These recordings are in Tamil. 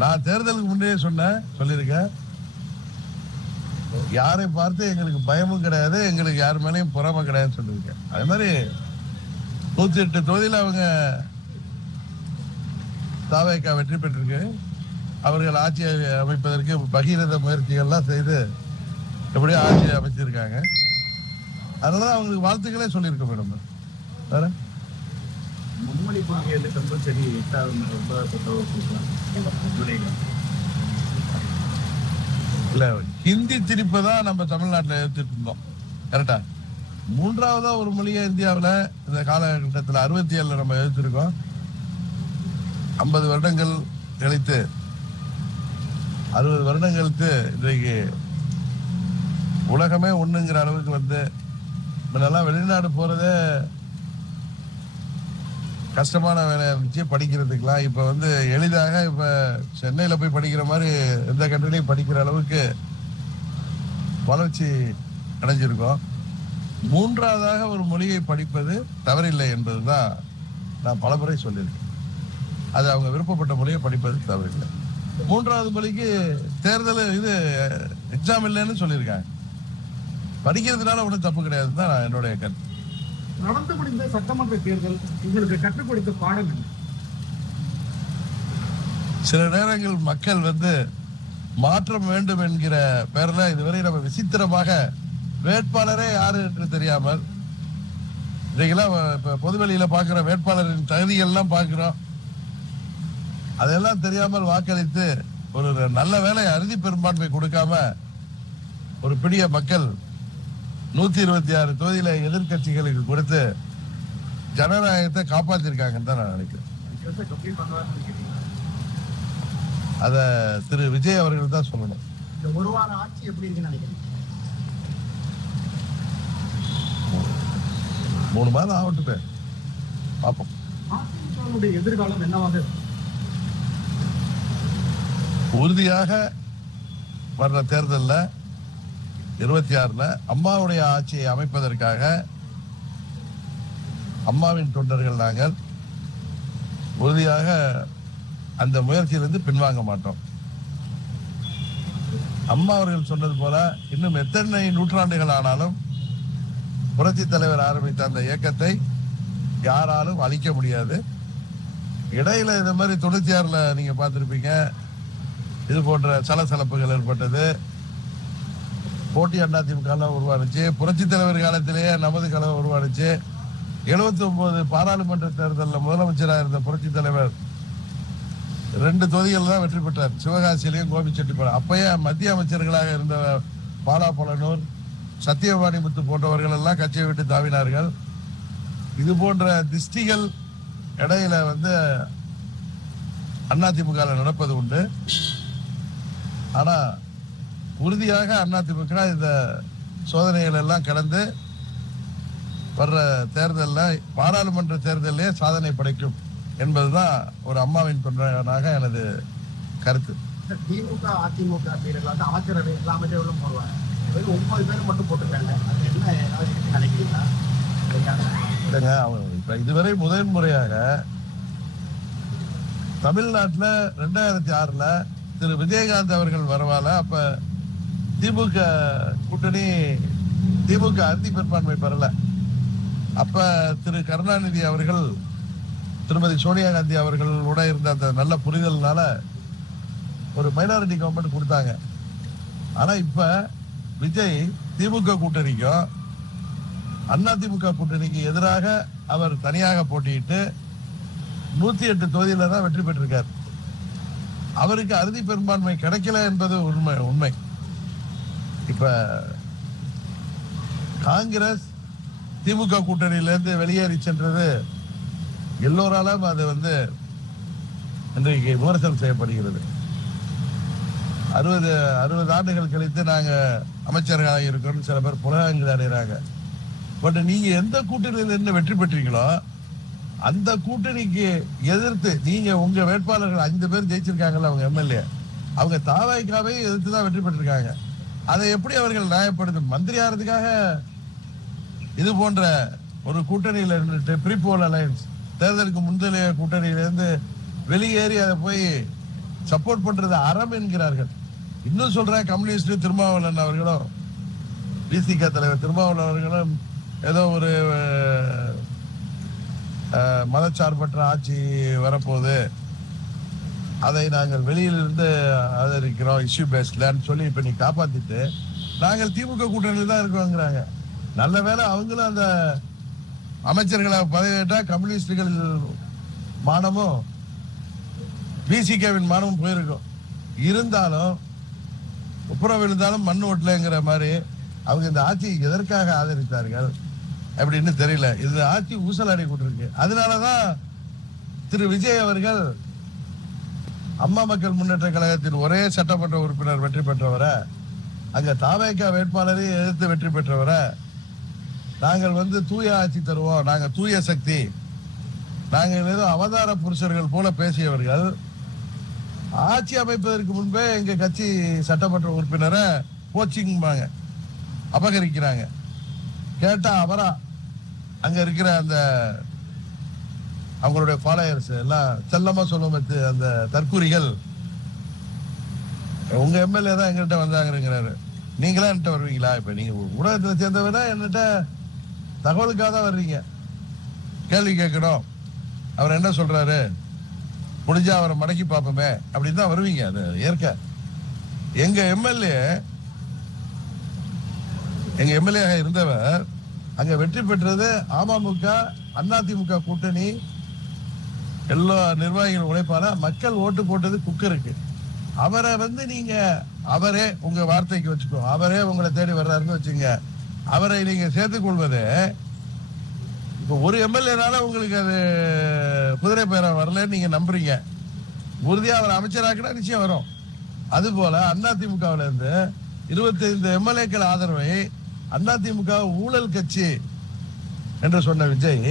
நான் தேர்தலுக்கு முன்னே சொல்லியிருக்கேன், யாரை பார்த்து எங்களுக்கு பயமும் கிடையாது, எங்களுக்கு யார் மேலேயும் பொறாமை கிடையாதுன்னு சொல்லியிருக்கேன். அதே மாதிரி 108 தொகுதியில் அவங்க தாவேகா வெற்றி பெற்றிருக்கு. அவர்கள் ஆட்சி அமைப்பதற்கு பகீரத முயற்சிகள்லாம் செய்து எப்படியோ ஆட்சி அமைச்சிருக்காங்க. அதனால அவங்களுக்கு வாழ்த்துக்களே சொல்லியிருக்க மேடம். வேற மும்மொழி கொள்கையில கம்பல்சரி இல்ல, ஹிந்தி திணிப்பை தான் நம்ம தமிழ்நாட்டில் எடுத்துட்டு இருந்தோம். கரெக்டா? மூன்றாவதா ஒரு மொழியை இந்தியாவில் இந்த காலகட்டத்தில் 67 நம்ம எடுத்திருக்கோம். 50 வருடங்கள் கழித்து 60 வருடம் கழித்து இன்றைக்கு உலகமே ஒண்ணுங்கிற அளவுக்கு வந்து முன்னெல்லாம் வெளிநாடு போறதே கஷ்டமான வேலையா இருந்துச்சு படிக்கிறதுக்கெல்லாம். இப்ப வந்து எளிதாக இப்ப சென்னையில போய் படிக்கிற மாதிரி எந்த கண்ட்ரிலையும் படிக்கிற அளவுக்கு வளர்ச்சி அடைஞ்சிருக்கோம். மூன்றாவதாக ஒரு மொழியை படிப்பது தவறில்லை என்பதுதான் நான் பலமுறை சொல்லியிருக்கேன். அது அவங்க விருப்பப்பட்ட மொழியை படிப்பது தவறில்லை. மூன்றாவது மொழிக்கு தேர்தல் எக்ஸாம் இல்லைன்னு சொல்லியிருக்காங்க. படிக்கிறதுனால ஒன்றும் தப்பு கிடையாதுன்னு தான் என்னுடைய கருத்து. நடந்து முடிந்த சட்டமன்ற தேர்தல் உங்களுக்கு கற்றுக் கொடுத்த பாடம் என்ன? சில நேரங்கள் மக்கள் வந்து மாற்றம் வேண்டும் என்கிற பேர்ல இதுவரை நம்ம விசித்திரமாக வேட்பாளரே யாரு என்று தெரியாமல் இன்றைக்கெல்லாம் இப்ப பொதுவெளியில பாக்குற வேட்பாளரின் தகுதிகள்லாம் பார்க்கிறோம். அதெல்லாம் தெரியாமல் வாக்களித்து ஒரு நல்ல வேலை அறுதி பெரும்பான்மை கொடுக்காம ஒரு பிடிய மக்கள் 126 தொகுதியில எதிர்கட்சிகளுக்கு கொடுத்து ஜனநாயகத்தை காப்பாத்திருக்காங்கன்னு தான் நான் நினைக்கிறேன். அத திரு விஜய் அவர்கள் தான் சொல்லணும். ஒரு வார ஆட்சி எப்படி இருக்குன்னு நினைக்கிறேன்? 3 மாதம் ஆகட்டுமே, பார்ப்போம். அதிமுகவுடைய எதிர்காலம் என்னவாக இருக்கும்? உறுதியாக வர்ற தேர்தலில் 26 அம்மாவுடைய ஆட்சியை அமைப்பதற்காக அம்மாவின் தொண்டர்கள் நாங்கள் உறுதியாக அந்த முயற்சியிலிருந்து பின்வாங்க மாட்டோம். அம்மா அவர்கள் சொன்னது போல இன்னும் எத்தனை நூற்றாண்டுகள் ஆனாலும் புரட்சி தலைவர் ஆரம்பித்த அந்த இயக்கத்தை யாராலும் அழிக்க முடியாது. இடையில இந்த மாதிரி 96 நீங்க பார்த்திருப்பீங்க, இது போன்ற சலசலப்புகள் ஏற்பட்டது. போட்டி அதிமுக உருவானுச்சு. புரட்சி தலைவர் காலத்திலேயே நமது கழகம் உருவானுச்சு. 79 பாராளுமன்ற தேர்தலில் முதலமைச்சராக இருந்த புரட்சி தலைவர் 2 தொகுதிகள் தான் வெற்றி பெற்றார், சிவகாசியிலையும் கோபிச்செட்டிப்பாளையம். அப்பயே மத்திய அமைச்சர்களாக இருந்த பாலா பழனூர், சத்தியவாணி முத்து போன்றவர்கள் எல்லாம் கட்சியை விட்டு தாவினார்கள். இது போன்ற திஷ்டிகள் இடையில வந்து அதிமுக நடப்பது உண்டு. ஆனா உறுதியாக அதிமுக இந்த சோதனைகள் எல்லாம் கடந்து வர்ற தேர்தலில் பாராளுமன்ற தேர்தலே சாதனை படைக்கும் என்பதுதான் ஒரு அம்மாவின் தொண்டனாக எனது கருத்து. திமுக அதிமுக அமைச்சரவை எல்லா அமைச்சர்களும் போடுவாங்க, 9 பேர் மட்டும் போட்டுருக்காங்க. அது என்ன நினைக்கிறீங்களா? இப்ப இதுவரை முதல் முறையாக தமிழ்நாட்டில் 2006 திரு விஜயகாந்த் அவர்கள் வரவால அப்ப திமுக கூட்டணி திமுக அறுதி பெரும்பான்மை பெறல. அப்ப திரு கருணாநிதி அவர்கள் திருமதி சோனியா காந்தி அவர்களோட இருந்த அந்த நல்ல புரிதல்னால ஒரு மைனாரிட்டி கவர்மெண்ட் கொடுத்தாங்க. ஆனா இப்ப விஜய் திமுக கூட்டணிக்கும் அதிமுக கூட்டணிக்கு எதிராக அவர் தனியாக போட்டியிட்டு 108 தொகுதியில தான் வெற்றி பெற்றிருக்கார். அவருக்கு அறுதி பெரும்பான்மை கிடைக்கல என்பது உண்மை. இப்ப காங்கிரஸ் திமுக கூட்டணியிலிருந்து வெளியேறி சென்றது எல்லோராலும் அது வந்து இன்றைக்கு விமர்சனம் செய்யப்படுகிறது. 60 ஆண்டுகள் கழித்து நாங்க அமைச்சர்களாக இருக்கோம்னு சில பேர் புலகங்கள் அடைகிறாங்க. பட் நீங்க எந்த கூட்டணியில இருந்து வெற்றி பெற்றீங்களோ அந்த கூட்டணிக்கு எதிர்த்து நீங்க உங்க வேட்பாளர்கள் 5 பேர் ஜெயிச்சிருக்காங்கல்ல, அவங்க எம்எல்ஏ, அவங்க தாவேகாவை எதிர்த்து தான் வெற்றி பெற்றிருக்காங்க. அதை எப்படி அவர்கள் நியாயப்படுத்தும்? மந்திரி ஆகிறதுக்காக இது போன்ற ஒரு கூட்டணியில இருந்துட்டு ப்ரீபோல் அலையன்ஸ் தேர்தலுக்கு முந்தைய கூட்டணியிலிருந்து வெளியேறி அதை போய் சப்போர்ட் பண்றது அறம் என்கிறார்கள். இன்னும் சொல்றேன், கம்யூனிஸ்ட் திருமாவளவன் அவர்களும் விசிக தலைவர் திருமாவளவன் அவர்களும் ஏதோ ஒரு மதச்சார்பற்ற ஆட்சி வரப்போகுது, அதை நாங்கள் வெளியிலிருந்து ஆதரிக்கிறோம் இஷ்யூ பேஸ்ட்லன்னு சொல்லி இப்ப நீ காப்பாத்திட்டு நாங்கள் திமுக கூட்டணியில் தான் இருக்கோங்கிறாங்க. நல்ல வேளை அவங்களும் அந்த அமைச்சர்களை பதவியேற்றா கம்யூனிஸ்டுகள் மானமும் விசிகவின் மானமும் போயிருக்கும். இருந்தாலும் உப்புறம் விழுந்தாலும் மண் ஓட்டலங்கிற மாதிரி அவங்க இந்த ஆட்சியை எதற்காக ஆதரித்தார்கள் அப்படின்னு தெரியல. இந்த ஆட்சி ஊசலாடி கொண்டிருக்கு. அதனாலதான் திரு விஜய் அவர்கள் அம்மா மக்கள் முன்னேற்ற கழகத்தின் ஒரே சட்டமன்ற உறுப்பினர் வெற்றி பெற்றவரை, அங்க தாவேகா வேட்பாளரை எதிர்த்து வெற்றி பெற்றவரை, நாங்கள் தூய ஆட்சி தருவோம், நாங்க தூய சக்தி, நாங்கள் ஏதோ அவதார புருஷர்கள் போல பேசியவர்கள் ஆட்சி அமைப்பதற்கு முன்பே எங்க கட்சி சட்டமன்ற உறுப்பினரை கோச்சிங்பாங்க, அபகரிக்கிறாங்க. கேட்டா அவரா அங்க இருக்கிற அந்த அவங்களுடைய ஃபாலோயர்ஸ் எல்லாம் செல்லமா சொல்லும் அந்த தற்கூரிகள், உங்க எம்எல்ஏ தான் எங்கிட்ட வந்தாங்கிறாரு. நீங்களா என்கிட்ட வருவீங்களா? இப்ப நீங்க ஊடகத்துல சேர்ந்தவனா என்கிட்ட தகவலுக்காக தான் வர்றீங்க, கேள்வி கேட்கணும், அவர் என்ன சொல்றாரு, முடிஞ்சா அவரை மடக்கி பார்ப்போமே அப்படின்னு தான் வருவீங்க. அது ஏற்க எங்க எம்எல்ஏ இருந்தவர் அங்க வெற்றி பெற்றது அமமுக அதிமுக கூட்டணி எல்லா நிர்வாகிகள் உழைப்பால மக்கள் ஓட்டு போட்டது குக்கருக்கு. அவரை நீங்க அவரே உங்க வார்த்தைக்கு வச்சுக்கோ, அவரே உங்களை தேடி வர்றாருன்னு வச்சுங்க, அவரை நீங்க சேர்த்துக் கொள்வது இப்ப ஒரு எம்எல்ஏனால உங்களுக்கு அது குதிரை பேர வரலன்னு நீங்க நம்புறீங்க. உறுதியா அவர் அமைச்சராக்கினா நிச்சயம் வரும். அது போல அதிமுகவில இருந்து 25 எம்எல்ஏக்கள் ஆதரவை அதிமுக ஊழல் கட்சி என்று சொன்ன விஜய்,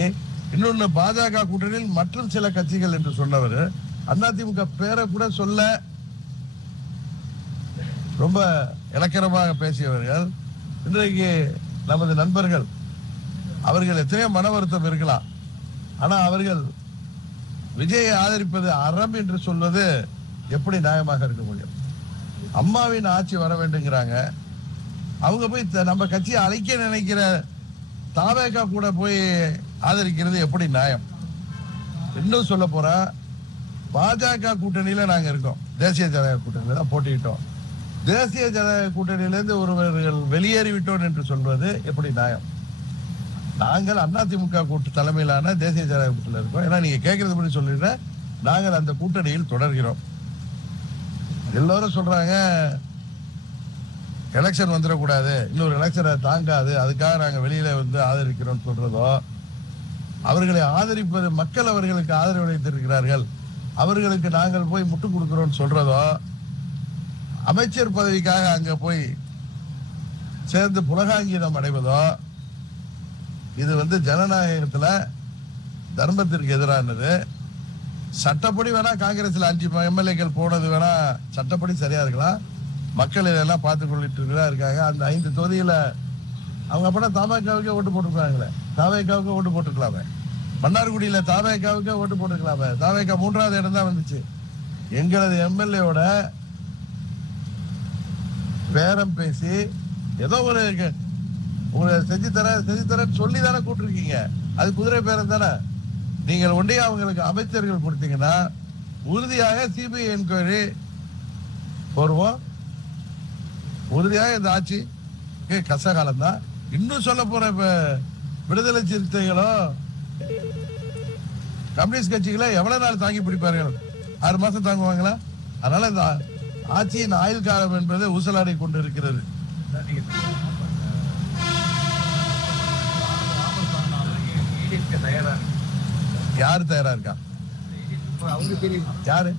இன்னொன்னு பாஜக கூட்டணியில் மற்றும் சில கட்சிகள் என்று சொன்னவர், அதிமுக பேரை கூட சொல்ல ரொம்ப இலக்கணமாக பேசியவர்கள் இன்றைக்கு நமது நண்பர்கள். அவர்கள் எத்தனையோ மன வருத்தம் இருக்கலாம், ஆனா அவர்கள் விஜயை ஆதரிப்பது அறம் என்று சொல்வது எப்படி நியாயமாக இருக்க முடியும்? அம்மாவின் ஆட்சி வர வேண்டுங்கிறாங்க, அவங்க போய் நம்ம கட்சியை அழைக்க நினைக்கிற தாவேகா கூட போய் ஆதரிக்கிறது எப்படி நியாயம்? இன்னும் சொல்ல போறா, பாஜக கூட்டணியில நாங்க இருக்கோம், தேசிய ஜனநாயக கூட்டணியில தான் போட்டிட்டோம். தேசிய ஜனநாயக கூட்டணியிலிருந்து ஒருவர்கள் வெளியேறிவிட்டோம் என்று சொல்வது எப்படி நியாயம்? நாங்கள் அதிமுக கூட்டு தலைமையிலான தேசிய ஜனநாயக கூட்டணியில் இருக்கோம். ஏன்னா நீங்க கேட்கறது படி சொல்லிடுற, நாங்கள் அந்த கூட்டணியில் தொடர்கிறோம். எல்லாரும் சொல்றாங்க எலெக்ஷன் வந்துடக்கூடாது, இன்னொரு எலெக்ஷனை தாங்காது, அதுக்காக நாங்க வெளியில ஆதரிக்கிறோம் சொல்றதோ, அவர்களை ஆதரிப்பது மக்கள் அவர்களுக்கு ஆதரவு அளித்திருக்கிறார்கள், அவர்களுக்கு நாங்கள் போய் முட்டு கொடுக்கிறோம் சொல்றதோ, அமைச்சர் பதவிக்காக அங்க போய் சேர்ந்து புலகாங்கீதம் அடைவதோ, இது ஜனநாயகத்துல தர்மத்திற்கு எதிரானது. சட்டப்படி வேணா காங்கிரஸ்ல 5 எம்எல்ஏக்கள் போனது வேணா சட்டப்படி சரியா இருக்கலாம், மக்கள் இதெல்லாம் பார்த்து கொள்ளிட்டு இருக்காங்க. அந்த 5 தொகுதியில அவங்க அப்பனா தாவேகாவுக்கே ஓட்டு போட்டுருக்காங்களே, தாவேகாவுக்கு ஓட்டு போட்டுக்கலாமே, மன்னார்குடியில தாவேகாவுக்கே ஓட்டு போட்டுக்கலாமே, தாவேகா 3வது இடம் தான் வந்துச்சு. எங்களது எம்எல்ஏவோட பேரம் பேசி ஏதோ ஒரு செஞ்சு தர சொல்லி தானே கூட்டிருக்கீங்க, அது குதிரை பேரம் தானே. நீங்கள் ஒன்றே அவங்களுக்கு அமைச்சர்கள் கொடுத்தீங்கன்னா உறுதியாக சிபிஐ என்கொயரி வருவோம். உறுதியாக இந்த ஆட்சி கசகாலம் தான். இன்னும் சொல்ல போற இப்ப விடுதலை சிறுத்தைகளோ கம்யூனிஸ்ட் கட்சிகளோ எவ்வளவு நாள் தாங்கி பிடிப்பார்கள்? 6 மாசம் தாங்குவாங்களா? அதனால இந்த ஆட்சியின் ஆயுள் காலம் என்பது ஊசலாடி கொண்டு இருக்கிறது. யாரு தயாரா இருக்கா? யாரு?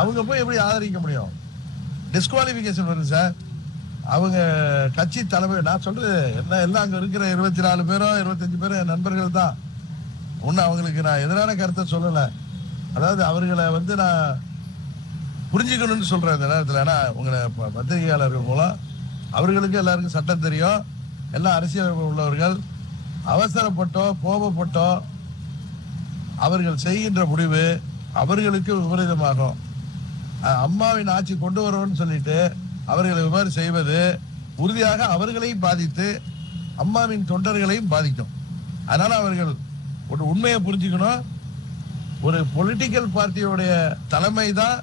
அவங்க போய் எப்படி ஆதரிக்க முடியும்? டிஸ்குவாலிபிகேஷன் வரும் சார். அவங்க கட்சி தலைமை, நான் சொல்றது என்ன, எல்லாம் அங்க இருக்கிற 24 பேரோ 25 பேரோ என் நண்பர்கள் தான். ஒன்னும் அவங்களுக்கு நான் எதிரான கருத்தை சொல்லல. அதாவது அவர்களை நான் புரிஞ்சுக்கணும்னு சொல்றேன் இந்த நேரத்தில். ஏன்னா உங்களை பத்திரிகையாளர்கள் மூலம் அவர்களுக்கு எல்லாருக்கும் சட்டம் தெரியும், எல்லாம் அரசியல் உள்ளவர்கள். அவசரப்பட்டோ கோபப்பட்டோ அவர்கள் செய்கின்ற முடிவு அவர்களுக்கு விபரீதமாகும். அம்மாவின் ஆட்சி கொண்டு வருவோம்னு சொல்லிட்டு அவர்கள் இவ்வாறு செய்வது உறுதியாக அவர்களையும் பாதித்து அம்மாவின் தொண்டர்களையும் பாதிக்கும். அதனால அவர்கள் ஒரு உண்மையை புரிஞ்சுக்கணும். ஒரு பொலிட்டிக்கல் பார்ட்டியோடைய தலைமை தான்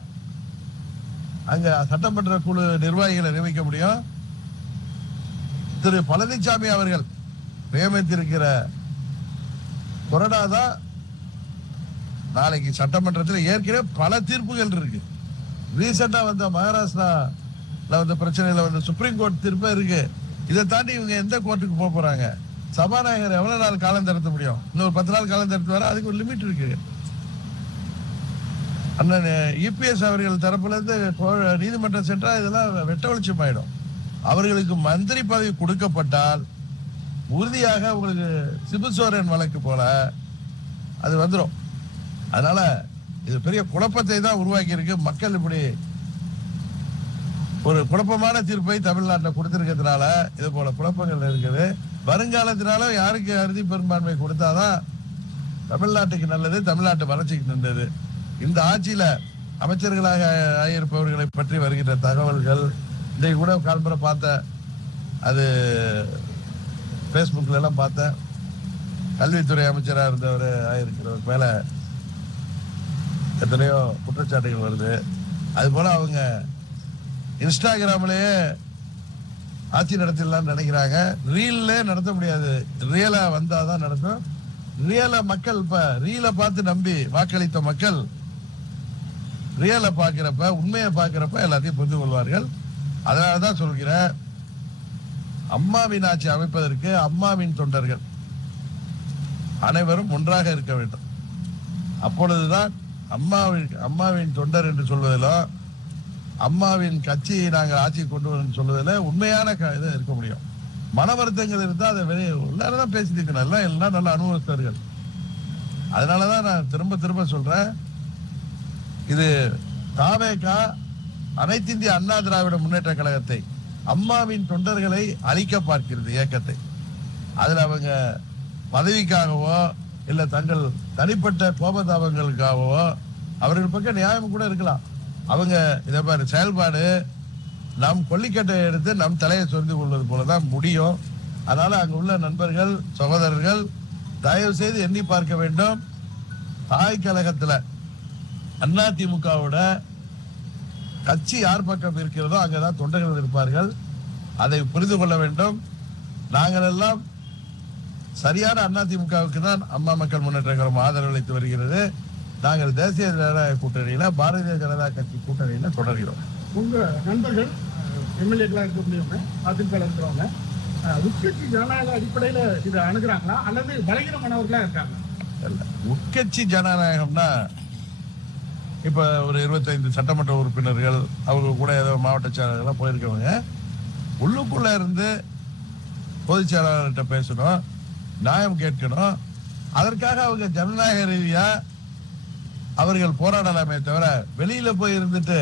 அங்க சட்டமன்ற குழு நிர்வாகிகளை நியமிக்க முடியும். திரு பழனிசாமி அவர்கள் நியமித்திருக்கிற கொறடா தான் நாளைக்கு சட்டமன்றத்தில் ஏற்கனவே பல தீர்ப்புகள் இருக்கு. ரீசெண்டா வந்த மகாராஷ்டிரால வந்த பிரச்சனையில வந்து சுப்ரீம் கோர்ட் தீர்ப்பே இருக்கு. இதை தாண்டி இவங்க எந்த கோர்ட்டுக்கு போக போறாங்க? சபாநாயகர் எவ்வளவு நாள் காலம் தடுத்த முடியும்? இன்னொரு 10 நாள் காலம் தடுத்து வர அதுக்கு ஒரு லிமிட் இருக்கு. அண்ணன் இபிஎஸ் அவர்கள் தரப்புல இருந்து நீதிமன்றம் சென்றா இதெல்லாம் வெட்ட வெளிச்சம் ஆயிடும். அவர்களுக்கு மந்திரி பதவி கொடுக்கப்பட்டால் உறுதியாக உங்களுக்கு சிபுசோரன் வழக்கு போல அது வந்துடும். அதனால இது பெரிய குழப்பத்தை தான் உருவாக்கி இருக்கு. மக்கள் இப்படி ஒரு குழப்பமான தீர்ப்பை தமிழ்நாட்டில் கொடுத்திருக்கிறதுனால இது போல குழப்பங்கள் இருக்குது. வருங்காலத்தினால யாருக்கு அறுதி பெரும்பான்மை கொடுத்தாதான் தமிழ்நாட்டுக்கு நல்லது, தமிழ்நாட்டு வளர்ச்சிக்கு நல்லது. இந்த ஆட்சியில அமைச்சர்களாக ஆகியிருப்பவர்களை பற்றி வருகின்ற தகவல்கள் இன்றைக்கு கூட கால்புற பார்த்தேன், அது பேஸ்புக்ல எல்லாம் பார்த்தேன். கல்வித்துறை அமைச்சராக இருந்தவர் ஆகியிருக்கிறவர் மேல எத்தனையோ குற்றச்சாட்டுகள் வருது. அது போல அவங்க இன்ஸ்டாகிராம்லயே ஆட்சி நடத்திடலாம்னு நினைக்கிறாங்க. ரீல்ல நடத்த முடியாது, ரியலா வந்தாதான் நடக்கும். ரியலா மக்கள் இப்ப ரீலை பார்த்து நம்பி வாக்களித்த மக்கள் ரியலை பார்க்கிறப்ப, உண்மையை பார்க்கிறப்ப எல்லாத்தையும் புரிந்து கொள்வார்கள். அதனாலதான் சொல்கிறேன், அம்மாவின் ஆட்சி அமைப்பதற்கு அம்மாவின் தொண்டர்கள் அனைவரும் ஒன்றாக இருக்க வேண்டும். அப்பொழுதுதான் அம்மாவின் தொண்டர் என்று சொல்வதிலும் அம்மாவின் கட்சியை நாங்கள் ஆட்சி கொண்டு வரும் சொல்வதில் உண்மையான இது இருக்க முடியும். மன வருத்தங்கள் இருந்தால் அதை வெளியே எல்லாரும் தான் பேசிட்டு எல்லாம் நல்ல அனுபவஸ்தர்கள். அதனாலதான் நான் திரும்ப திரும்ப சொல்றேன், இது தாவேகா அனைத்து இந்திய அண்ணா திராவிட முன்னேற்ற கழகத்தை, அம்மாவின் தொண்டர்களை அழிக்க பார்க்கிறது இயக்கத்தை. அதுல அவங்க பதவிக்காகவோ இல்ல தங்கள் தனிப்பட்ட கோபதாபங்களுக்காகவோ அவர்கள் பக்கம் நியாயம் கூட இருக்கலாம். அவங்க இதை மாதிரி செயல்பாடு நம் கொல்லிக்கட்டை எடுத்து நம் தலையை சொரிந்து கொள்வது போலதான் முடியும். அதனால அங்க உள்ள நண்பர்கள் சகோதரர்கள் தயவு செய்து எண்ணி பார்க்க வேண்டும். தாய் கழகத்துல அதிமுகவோட கட்சி யார் பக்கம் இருக்கிறதோ அங்கதான் தொண்டர்கள் இருப்பார்கள். அதை புரிந்து கொள்ள வேண்டும். நாங்கள் எல்லாம் சரியான அதிமுகவுக்கு தான் அம்மா மக்கள் முன்னேற்ற கழகம் ஆதரவு அளித்து வருகிறது. நாங்கள் தேசிய ஜனநாயக கூட்டணியில பாரதிய ஜனதா கட்சி கூட்டணியில தொடர்கிறோம். உங்க நண்பர்கள் எம்எல்ஏக்களா இருக்க முடியும், அதிமுக இருக்கிறவங்க உட்கட்சி ஜனநாயக அடிப்படையில இதை அணுகிறாங்களா அல்லது பலகீனமானவர்களா இருக்காங்க? உட்கட்சி ஜனநாயகம்னா இப்ப ஒரு 25 சட்டமன்ற உறுப்பினர்கள் அவங்க கூட ஏதோ மாவட்ட செயலாளர்கள் போயிருக்கவங்க உள்ளுக்குள்ள இருந்து பொதுச் செயலாளர்கிட்ட பேசணும், நியாயம் கேட்கணும். அதற்காக அவங்க ஜனநாயக ரீதியா அவர்கள் போராடலாமே தவிர வெளியில போய் இருந்துட்டு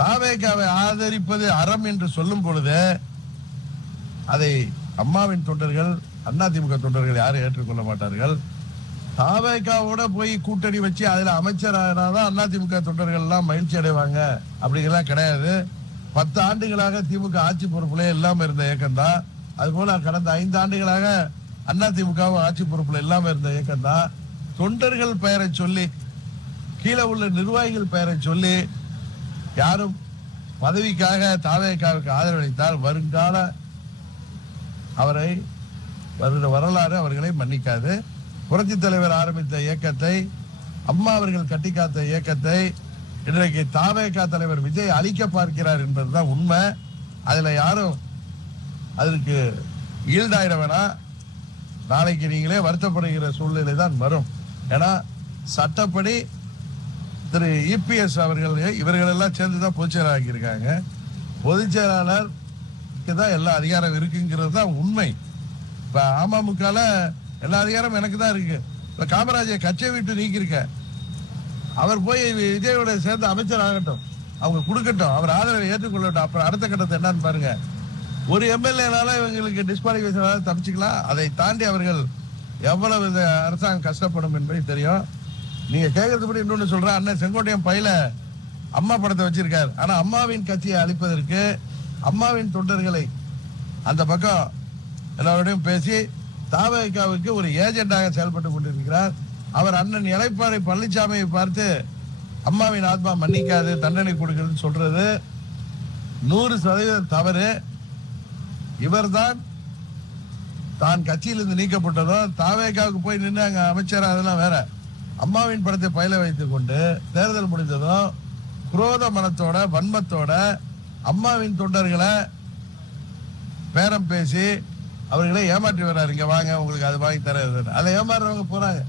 தாவேகாவை ஆதரிப்பது அறம் என்று சொல்லும் பொழுது அதை அம்மாவின் தொண்டர்கள் அதிமுக தொண்டர்கள் யாரும் ஏற்றுக்கொள்ள மாட்டார்கள். தாவேகாவோட போய் கூட்டணி வச்சு அதுல அமைச்சரானாதான் அதிமுக தொண்டர்கள் எல்லாம் மகிழ்ச்சி அடைவாங்க அப்படிங்கலாம் கிடையாது. 10 ஆண்டுகளாக திமுக ஆட்சி பொறுப்புல இல்லாம இருந்த இயக்கம் தான். அது போல கடந்த 5 ஆண்டுகளாக அதிமுக ஆட்சி பொறுப்புல இல்லாம இருந்த இயக்கம் தான். தொண்டர்கள் பெயரை சொல்லி கீழே உள்ள நிர்வாகிகள் பெயரை சொல்லி யாரும் பதவிக்காக தாவேகாவுக்கு ஆதரவளித்தால் வருங்கால அவரை வரலாறு அவர்களை மன்னிக்காது. புரட்சி தலைவர் ஆரம்பித்த இயக்கத்தை, அம்மா அவர்கள் கட்டி காத்த இயக்கத்தை இன்றைக்கு தாவேகா தலைவர் விஜய் அழிக்க பார்க்கிறார் என்பதுதான் உண்மை. அதுல யாரும் அதற்கு ஈல்டாயிட வேணாம். நாளைக்கு நீங்களே வருத்தப்படுகிற சூழ்நிலை தான் வரும். ஏன்னா சட்டப்படி திரு இபிஎஸ் அவர்கள் இவர்கள் எல்லாம் சேர்ந்துதான் பொதுச் செயலாளர் ஆகியிருக்காங்க. பொதுச் செயலாளருக்கு தான் எல்லா அதிகாரம் இருக்குங்கிறது தான் உண்மை. இப்ப அமமுகல எல்லா அதிகாரம் எனக்கு தான் இருக்கு. இப்ப காமராஜை கட்சியை விட்டு நீக்கியிருக்க, அவர் போய் விஜயோட சேர்ந்து அமைச்சர் ஆகட்டும், அவங்க கொடுக்கட்டும், அவர் ஆதரவை ஏற்றுக்கொள்ளட்டும். அப்புறம் அடுத்த கட்டத்தை என்னன்னு பாருங்க. ஒரு எம்எல்ஏனால இவங்களுக்கு டிஸ்குவாலிஃபிகேஷன் தப்பிச்சுக்கலாம். அதை தாண்டி அவர்கள் எவ்வளவு இந்த அரசாங்கம் கஷ்டப்படும் என்பது தெரியும். நீங்க கேட்கறதுபடி இன்னொன்னு சொல்றேன். அண்ணன் செங்கோட்டையன் பையில அம்மா படத்தை வச்சிருக்காரு. ஆனா அம்மாவின் கட்சியை அழிப்பதற்கு அம்மாவின் தொண்டர்களை அந்த பக்கம் எல்லாரோடையும் பேசி தாவேகாவுக்கு ஒரு ஏஜெண்டாக செயல்பட்டு கொண்டிருக்கிறார். அவர் அண்ணன் எடப்பாடி பழனிசாமியை பார்த்து அம்மாவின் ஆத்மா மன்னிக்காது, தண்டனை கொடுக்கிறது சொல்றது 100% தவறு. இவர்தான் தான் கட்சியிலிருந்து நீக்கப்பட்டதும் தாவேகாவுக்கு போய் நின்று அங்க அமைச்சர், அதெல்லாம் வேற. அம்மாவின் படத்தை பயில வைத்துக் கொண்டு தேர்தல் முடிந்ததும் குரோத மனத்தோட வன்மத்தோட அம்மாவின் தொண்டர்களை பேரம் பேசி அவர்களை ஏமாற்றி வர்றாரு. இங்க வாங்க, உங்களுக்கு அது வாங்கி தர, அதை ஏமாறுறவங்க போறாங்க,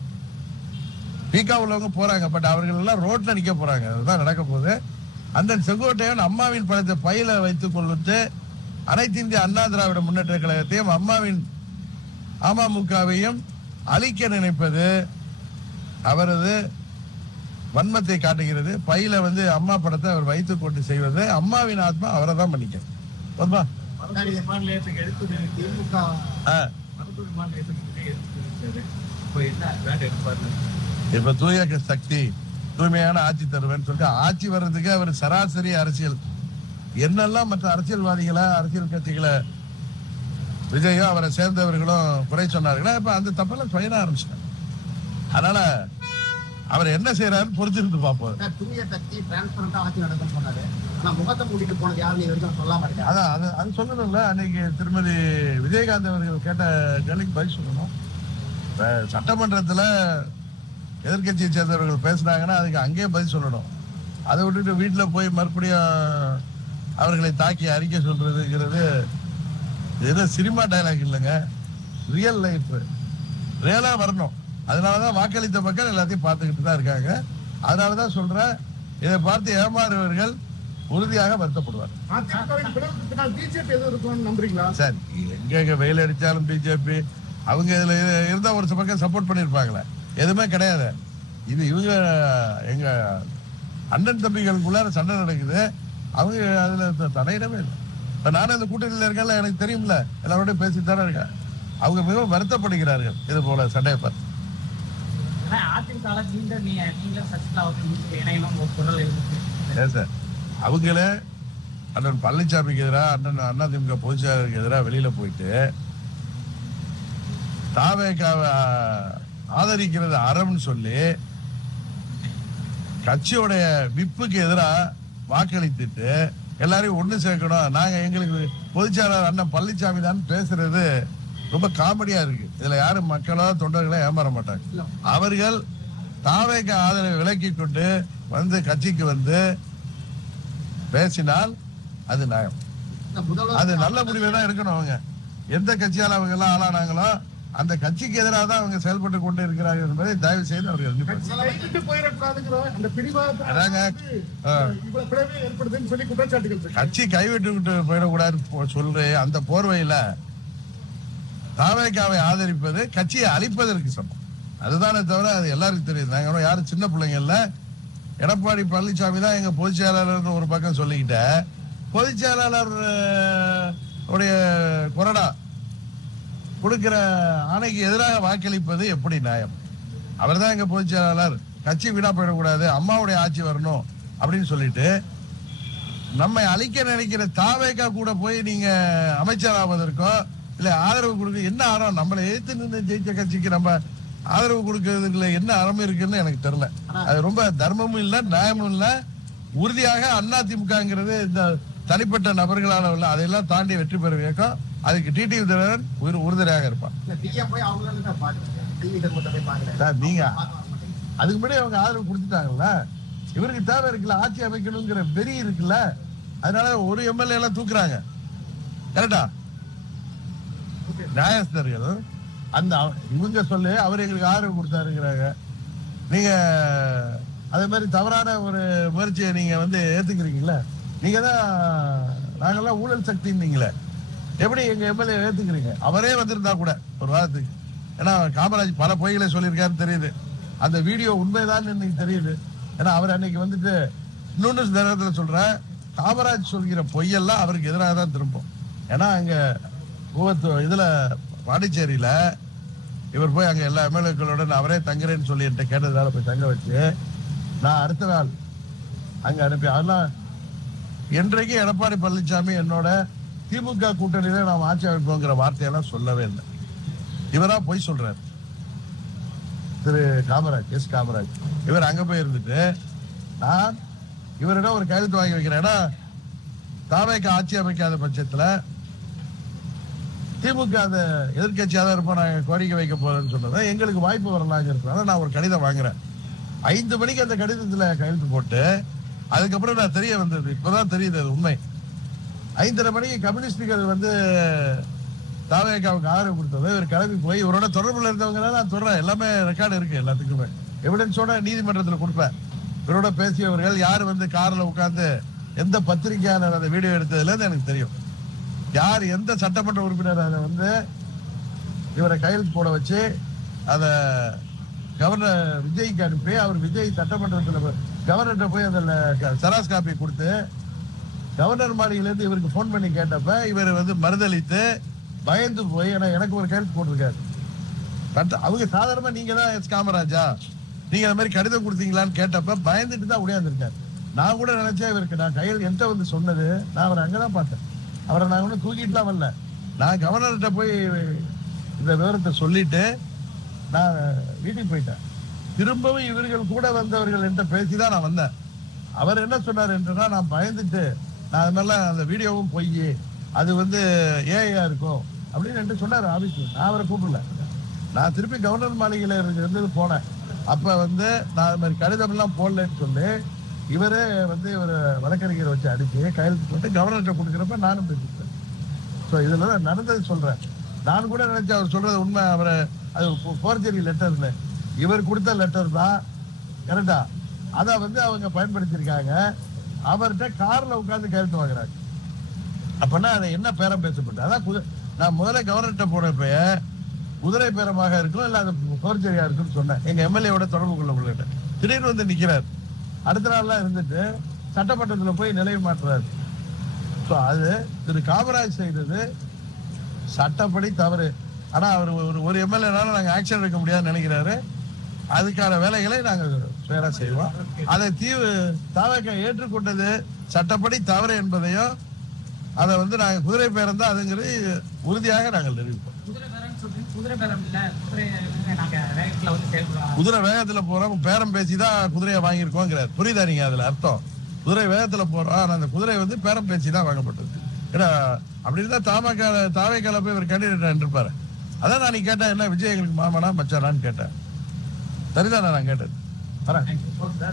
பீக்கா உள்ளவங்க போறாங்க. பட் அவர்கள் எல்லாம் ரோட்ல நிக்க போறாங்க. அதுதான் நடக்க போகுது. அந்த செங்கோட்டையன் அம்மாவின் படத்தை பையில வைத்துக் கொள்வது அனைத்து இந்திய அண்ணா திராவிட முன்னேற்ற கழகத்தையும் அம்மாவின் அமமுகவையும் அழிக்க நினைப்பது அவரது வன்மத்தை காட்டுகிறது. பையில அம்மா படத்தை அவர் வைத்துக் கொண்டு செய்வது அம்மாவின் ஆத்மா அவரை தான் பண்ணிக்க. இப்ப தூய சக்தி தூய்மையான ஆட்சி தருவேன்னு சொல்லிட்டு ஆட்சி வர்றதுக்கு அவர் சராசரி அரசியல் என்னெல்லாம் மற்ற அரசியல்வாதிகளை அரசியல் கட்சிகளை விஜயோ அவரை சேர்ந்தவர்களும் குறை சொன்னார்களா, இப்ப அந்த தப்பெல்லாம் செய்ய ஆரம்பிச்சிட்டாங்க. அதனால அவர் என்ன செய்யறாருன்னு பொறுத்திருந்து பார்ப்போம். தூய சக்தி டிரான்ஸ்பரண்டா ஆட்சி நடக்கும் சொன்னாரு. ஆனா முகத்தை மூடிட்டு போனது யாருன்னு வரைக்கும் சொல்லாம இருக்காங்க. அதான் அது சொல்லணும்ல. அன்னைக்கு திருமதி விஜயகாந்த் அவர்கள் கேட்ட கேள்விக்கு பதில் சொல்லணும். சட்டமன்றத்துல எதிர்கட்சியை சேர்ந்தவர்கள் பேசுனாங்கன்னா அதுக்கு அங்கேயே பதில் சொல்லணும். அதை விட்டுட்டு வீட்டுல போய் மறுபடியும் அவர்களை தாக்கி அறிக்கை சொல்றதுங்கிறது ஏதோ சினிமா டைலாக் இல்லைங்க, ரியல் லைஃப், ரியலா வரணும். அதனாலதான் வாக்களித்த மக்கள் எல்லாத்தையும் பார்த்துக்கிட்டு தான் இருக்காங்க. அதனாலதான் சொல்றேன், இதை பார்த்து ஏமாறுவர்கள் உறுதியாக வருத்தப்படுவார். சார் எங்க வெயில் அடிச்சாலும் பிஜேபி அவங்க இதுல இருந்தா ஒரு பக்கம் சப்போர்ட் பண்ணிருப்பாங்களே, எதுவுமே கிடையாது. இது இவங்க எங்க அண்ணன் தம்பிகளுக்குள்ளார சண்டை நடக்குது, அவங்க அதுல தடையிடவே இல்லை. இப்ப நானும் அந்த கூட்டணியில இருக்கல, எனக்கு தெரியும்ல, எல்லாரோடையும் பேசிட்டு தானே இருக்கேன். அவங்க மிகவும் வருத்தப்படுகிறார்கள் இது போல சண்டையை பார்த்து. சார் அவங்களே அண்ணன் பழனிசாமிக்கு எதிராக அண்ணன் அதிமுக பொதுச்செயலாளருக்கு எதிராக வெளியில போயிட்டு தாவேகாவை ஆதரிக்கிறது அறம்னு சொல்லி கட்சியோடைய விப்புக்கு எதிராக வாக்களித்துட்டு எல்லாரையும் ஒண்ணு சேர்க்கணும், நாங்க எங்களுக்கு பொதுச்செயலாளர் அண்ணன் பழனிசாமி தான் பேசுறது ரொம்ப காமெடியா இருக்கு. இதுல யாரும் மக்களோ தொண்டர்களோ ஏமாற மாட்டாங்க. அவர்கள் தாவேக ஆதரவை விலக்கி கொண்டு கட்சிக்கு பேசினால் அது நியாயம், அது நல்ல முடிவை தான் இருக்கணும். அவங்க எந்த கட்சியால அவங்க எல்லாம் ஆளானாங்களோ அந்த கட்சிக்கு எதிராக தான் அவங்க செயல்பட்டு கொண்டு இருக்கிறார்கள் என்பதை தயவு செய்து அவர்கள் கட்சி கைவிட்டு போயிடக்கூடாது சொல்லு. அந்த போர்வையில தாவேகாவை ஆதரிப்பது கட்சியை அழிப்பதற்கு சமம். அதுதானே தவிர அது எல்லாருக்கும் தெரியுது. நாங்க யாரும் சின்ன பிள்ளைங்க இல்ல. எடப்பாடி பழனிசாமி தான் எங்க பொதுச் செயலாளர் ஒரு பக்கம் சொல்லிக்கிட்ட, பொதுச் செயலாளர் உடைய கொறடா கொடுக்கிற ஆணைக்கு எதிராக வாக்களிப்பது எப்படி நியாயம்? அவர் தான் எங்க பொதுச் செயலாளர், கட்சி வீணா போயிடக்கூடாது, அம்மாவுடைய ஆட்சி வரணும் அப்படின்னு சொல்லிட்டு நம்மை அழிக்க நினைக்கிற தாவேகா கூட போய் நீங்க அமைச்சர் ஆவதற்கோ இல்ல ஆதரவு கொடுக்க என்ன அறம்? நம்மளை எதிர்த்து நின்று ஜெயிச்ச கட்சிக்கு நம்ம ஆதரவு கொடுக்கறதுல என்ன அறம் இருக்குன்னு எனக்கு தெரியல. அது ரொம்ப தர்மமும் இல்ல, நியாயமும் இல்ல. உறுதியாக அதிமுகங்கிறது இந்த தனிப்பட்ட நபர்களால உள்ள அதையெல்லாம் தாண்டி வெற்றி பெற இயக்கம். அதுக்கு டிடிவி தினகரன் உறுதுணையாக இருப்பான். நீங்க அதுக்கு முன்னாடி அவங்க ஆதரவு கொடுத்துட்டாங்கல்ல, இவருக்கு தேவை இருக்குல்ல, ஆட்சி அமைக்கணுங்கிற வெறி இருக்குல்ல, அதனால ஒரு எம்எல்ஏ எல்லாம் தூக்குறாங்க. கரெக்டா? நியாயஸ்தர்கள் அந்த இவங்க சொல்லி அவர் எங்களுக்கு ஆதரவு கொடுத்தாருங்கிறாங்க. நீங்க அதே மாதிரி தவறான ஒரு முயற்சியை நீங்க ஏத்துக்கிறீங்களா? நீங்க தான் நாங்கெல்லாம் ஊழல் சக்தின்னீங்களே, எப்படி எங்க எம்எல்ஏ ஏத்துக்கிறீங்க? அவரே வந்திருந்தா கூட ஒரு வாரத்துக்கு, ஏன்னா காமராஜ் பல பொய்களை சொல்லியிருக்காருன்னு தெரியுது, அந்த வீடியோ உண்மைதான் இன்னைக்கு தெரியுது. ஏன்னா அவர் அன்னைக்கு இன்னொன்னு நேரத்துல சொல்றேன், காமராஜ் சொல்கிற பொய்யெல்லாம் அவருக்கு எதிராக தான் திரும்பும். ஏன்னா அங்க இதுல பாண்டிச்சேரியில இவர் போய் அங்க எல்லா எம்எல்ஏக்களோட அவரே தங்குறேன்னு சொல்லி என்கிட்ட கேட்டதால போய் தங்க வச்சு நான் அடுத்த நாள் அங்க அனுப்பி அதெல்லாம் என்றைக்கு எடப்பாடி பழனிசாமி என்னோட திமுக கூட்டணியில நாம் ஆட்சி அமைப்போங்கிற வார்த்தையெல்லாம் சொல்லவே இல்லை. இவரா போய் சொல்றாரு திரு காமராஜ், எஸ் காமராஜ். இவர் அங்க போய் இருந்துட்டு நான் இவரிடம் ஒரு கையெழுத்து வாங்கி வைக்கிறேன். ஏன்னா தாவேக்கு ஆட்சி அமைக்காத பட்சத்துல திமுக அந்த எதிர்கட்சியாக தான் இருப்போம், நாங்கள் கோரிக்கை வைக்க போறோம்னு சொன்னதை எங்களுக்கு வாய்ப்பு வரலாங்க இருக்கிறாங்க. நான் ஒரு கடிதம் வாங்குறேன். 5 மணிக்கு அந்த கடிதத்துல கையெழுத்து போட்டு அதுக்கப்புறம் நான் தெரிய வந்தது, இப்பதான் தெரியுது அது உண்மை. 5:30 மணிக்கு கம்யூனிஸ்டுகள் வந்து தாவேக்காவுக்கு ஆதரவு கொடுத்தது. இவர் கிளம்பி போய் இவரோட தொடர்புல இருந்தவங்க நான் சொல்றேன், எல்லாமே ரெக்கார்டு இருக்கு, எல்லாத்துக்குமே எவிடன்ஸோட நீதிமன்றத்தில் கொடுப்பேன். இவரோட பேசியவர்கள் யார் வந்து கார்ல உட்கார்ந்து எந்த பத்திரிகையாளர் அந்த வீடியோ எடுத்ததுல இருந்து எனக்கு தெரியும். யார் எந்த சட்டமன்ற உறுப்பினர் அதை வந்து இவரை கையெழுத்து போட வச்சு அதை கவர்னர் விஜய்க்கு அனுப்பி அவர் விஜய் சட்டமன்றத்தில் கவர்னர்கிட்ட போய் அதில் சராஸ் காப்பி கொடுத்து கவர்னர் மாளிகையிலேருந்து இவருக்கு ஃபோன் பண்ணி கேட்டப்ப இவர் வந்து மறுதளித்து பயந்து போய் எனக்கு ஒரு கையெழுத்து போட்டிருக்காரு. அவங்க சாதாரணமா நீங்க தான் எஸ் காமராஜா நீங்க அந்த மாதிரி கடிதம் கொடுத்தீங்களான்னு கேட்டப்ப பயந்துட்டு தான் உடையாந்துருக்காரு. நான் கூட நினைச்சேன் இவருக்கு நான் கையில் என்கிட்ட வந்து சொன்னது, நான் அவரை அங்கதான் பார்த்தேன். அவரை நான் ஒன்றும் தூக்கிட்டுலாம் வரல. நான் கவர்னர்கிட்ட போய் இந்த விவரத்தை சொல்லிட்டு நான் வீட்டுக்கு போயிட்டேன். திரும்பவும் இவர்கள் கூட வந்தவர்கள் என்கிட்ட பேசிதான் நான் வந்தேன். அவர் என்ன சொன்னார் என்றா, நான் பயந்துட்டு நான் அது மாதிரிலாம் அந்த வீடியோவும் போய் அது வந்து ஏஐயா இருக்கும் அப்படின்னு என்கிட்ட சொன்னார் ஆபீஸ்ல. நான் அவரை கூப்பிடல. நான் திருப்பி கவர்னர் மாளிகையில இருந்தது போனேன். அப்ப வந்து நான் அது மாதிரி கடிதம் எல்லாம் போடலன்னு சொல்லி இவரே வந்து இவர் வழக்கறிஞரை வச்சு அடிச்சு கையெழுத்து போட்டு கவர்னர்கிட்ட கொடுக்குறப்ப நானும் பேசிக்கிறேன். ஸோ இதுல நடந்தது சொல்றேன். நான் கூட நினைச்சேன் அவர் சொல்றது உண்மை, அவரை அது போர்ஜரி லெட்டர்ல இவர் கொடுத்த லெட்டர் தான் கரெக்டா, அதை வந்து அவங்க பயன்படுத்தியிருக்காங்க. அவர்கிட்ட கார்ல உட்கார்ந்து கையெழுத்து வாங்குறாங்க. அப்பனா அதை என்ன பேரம் பேசப்பட்டு அதான் நான் முதல்ல கவர்னர்கிட்ட போனப்ப குதிரை பேரமாக இருக்கும் இல்ல அது போர்ஜரியா இருக்குன்னு சொன்னேன். எங்க எம்எல்ஏவோட தொடர்பு கொள்ள முடியல. திடீர்னு வந்து நிக்கிறார். அடுத்த நாள்லாம் இருந்துட்டு சட்டமன்றத்துல போய் நிலை மாற்றுறாரு. அது திரு காமராஜ் செய்தது சட்டப்படி தவறு. ஆனா அவர் ஒரு எம்எல்ஏனால நாங்க ஆக்ஷன் எடுக்க முடியாதுன்னு நினைக்கிறாரு. அதுக்கான வேலைகளை நாங்கள் வேற செய்வோம். அதை தாவேக்கா ஏற்றுக்கொண்டது சட்டப்படி தவறு என்பதையும் அதை வந்து நாங்கள் குதிரை பேரம் தான் அதுங்கிறது உறுதியாக நாங்கள் நிரூபிப்போம். குதிரை வேகத்துல போறோம், பேரம் பேசிதான் குதிரையை வாங்கியிருக்கோங்கிறார். புரியுதா நீங்க அதுல அர்த்தம்? குதிரை வேகத்துல போறோம், ஆனா அந்த குதிரை வந்து பேரம் பேசிதான் வாங்கப்பட்டது. ஏன்னா அப்படி இருந்தா தாவேக்கால போய் ஒரு கேண்டிடேட் இருப்பாரு. அதான் நான் நீ கேட்டேன், என்ன விஜய் எங்களுக்கு மாமனா மச்சானான்னு கேட்டேன். சரிதானே நான் கேட்டது.